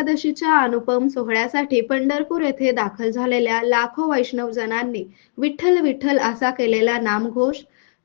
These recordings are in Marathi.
एकादशीच्या अनुपम सोहळ्यासाठी पंढरपूर येथे दाखल झालेल्या लाखो वैष्णवजनांनी विठ्ठल विठ्ठल असा केलेला नामघोष,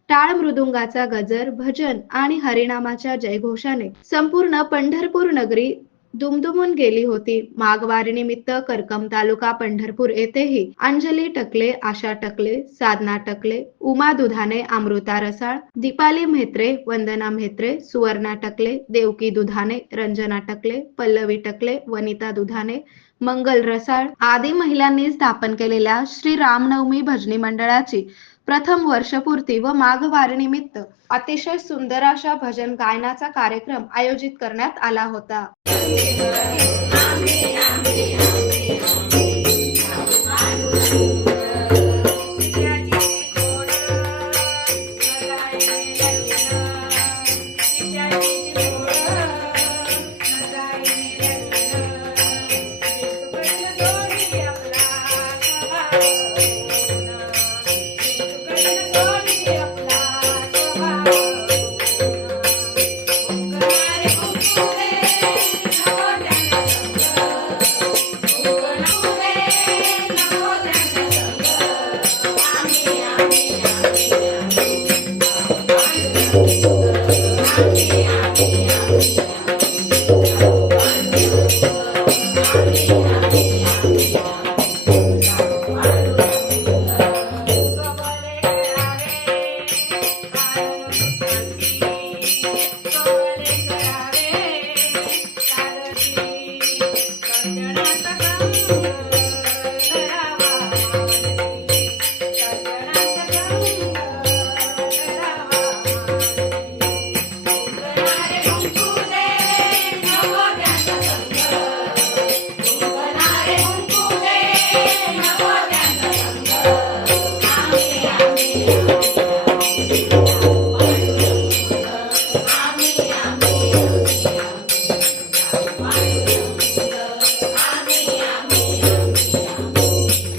टाळ मृदुंगाचा गजर, भजन आणि हरिनामाच्या जयघोषाने संपूर्ण पंढरपूर नगरी दुमदुमून गेली होती. माघ वारीनिमित्त करकम तालुका पंढरपूर येथेही अंजली टकले, आशा टकले, साधना टकले, उमा दुधाने, अमृता रसाळ, दीपाली म्हेत्रे, वंदना म्हेत्रे, सुवर्णा टकले, देवकी दुधाने, रंजना टकले, पल्लवी टकले, वनिता दुधाने, मंगल रसाळ आदी महिलांनी स्थापन केलेल्या श्री रामनवमी भजनी मंडळाची प्रथम वर्षपूर्ती व माघ वारीनिमित्त अतिशय सुंदर अशा भजन गायनाचा कार्यक्रम आयोजित करण्यात आला होता. Thank you.